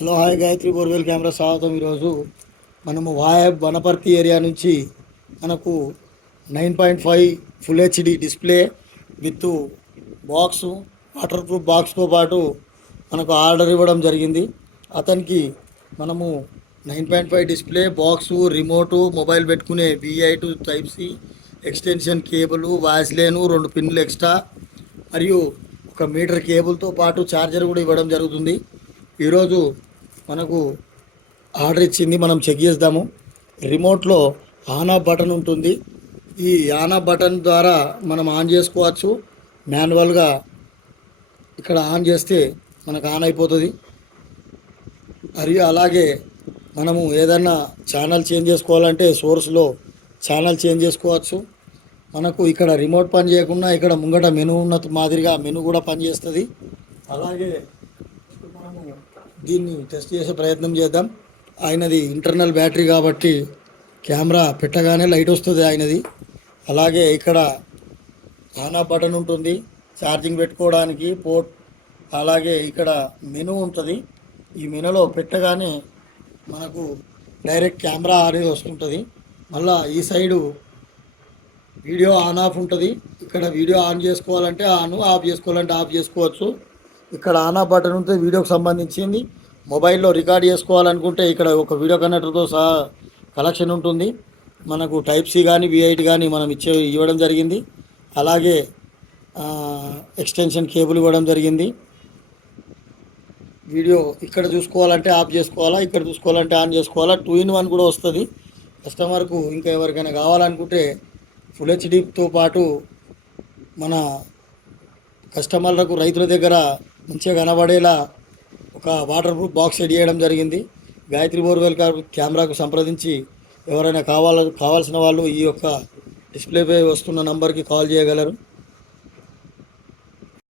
Hello hi Gayatri borewell camera స్వాగతం. ఈరోజు మనము వాయబ్ వనపర్తి ఏరియా నుంచి మనకు 9.5 full HD display with box water proof బాక్స్తో పాటు మనకు ఆర్డర్ ఇవ్వడం జరిగింది. అతనికి మనము 9.5 డిస్ప్లే బాక్సు, రిమోటు, మొబైల్ పెట్టుకునే VI to type C extension cable, వాయిస్లేను, 2 పిన్లు ఎక్స్ట్రా మరియు 1 మీటర్ కేబుల్తో పాటు ఛార్జర్ కూడా ఇవ్వడం జరుగుతుంది. ఈరోజు మనకు ఆర్డర్ ఇచ్చింది, మనం చెక్ చేద్దాము. రిమోట్లో ఆన్ ఆఫ్ బటన్ ఉంటుంది. ఈ ఆన్ ఆఫ్ బటన్ ద్వారా మనం ఆన్ చేసుకోవచ్చు. మాన్యువల్గా ఇక్కడ ఆన్ చేస్తే మనకు ఆన్ అయిపోతుంది. మరియు అలాగే మనము ఏదన్నా ఛానల్ చేంజ్ చేసుకోవాలంటే సోర్స్లో ఛానల్ చేంజ్ చేసుకోవచ్చు. మనకు ఇక్కడ రిమోట్ పని చేయకుండా ఇక్కడ ముంగట మెనూ ఉన్న మాదిరిగా మెనూ కూడా పనిచేస్తుంది. అలాగే మనము దీన్ని టెస్ట్ చేసే ప్రయత్నం చేద్దాం. ఆయనది ఇంటర్నల్ బ్యాటరీ కాబట్టి కెమెరా పెట్టగానే లైట్ వస్తుంది ఆయనది. అలాగే ఇక్కడ ఆన్ ఆఫ్ బటన్ ఉంటుంది, ఛార్జింగ్ పెట్టుకోవడానికి పోర్ట్. అలాగే ఇక్కడ మెనూ ఉంటుంది. ఈ మెనూలో పెట్టగానే మనకు డైరెక్ట్ కెమెరా అనేది వస్తుంటుంది. మళ్ళీ ఈ సైడు వీడియో ఆన్ ఆఫ్ ఉంటుంది. ఇక్కడ వీడియో ఆన్ చేసుకోవాలంటే ఆన్, ఆఫ్ చేసుకోవాలంటే ఆఫ్ చేసుకోవచ్చు. ఇక్కడ ఆన్ ఆఫ్ బటన్ ఉంటుంది, వీడియోకి సంబంధించింది. మొబైల్లో రికార్డ్ చేసుకోవాలనుకుంటే ఇక్కడ ఒక వీడియో కనెక్టర్తో సహా కలెక్షన్ ఉంటుంది. మనకు టైప్ సి కానీ V8 కానీ మనం ఇవ్వడం జరిగింది. అలాగే ఎక్స్టెన్షన్ కేబుల్ ఇవ్వడం జరిగింది. వీడియో ఇక్కడ చూసుకోవాలంటే ఆఫ్ చేసుకోవాలా, ఇక్కడ చూసుకోవాలంటే ఆన్ చేసుకోవాలా. 2-in-1 కూడా వస్తుంది. కస్టమర్కు ఇంకా ఎవరికైనా కావాలనుకుంటే ఫుల్ హెచ్డీతో పాటు మన కస్టమర్లకు రైతుల దగ్గర మంచిగా కనబడేలా ఒక వాటర్ ప్రూఫ్ బాక్స్ సెట్ చేయడం జరిగింది. గాయత్రి బోర్వెల్ కెమెరాకు సంప్రదించి ఎవరైనా కావాల్సిన వాళ్ళు ఈ యొక్క డిస్ప్లేపై వస్తున్న నంబర్కి కాల్ చేయగలరు.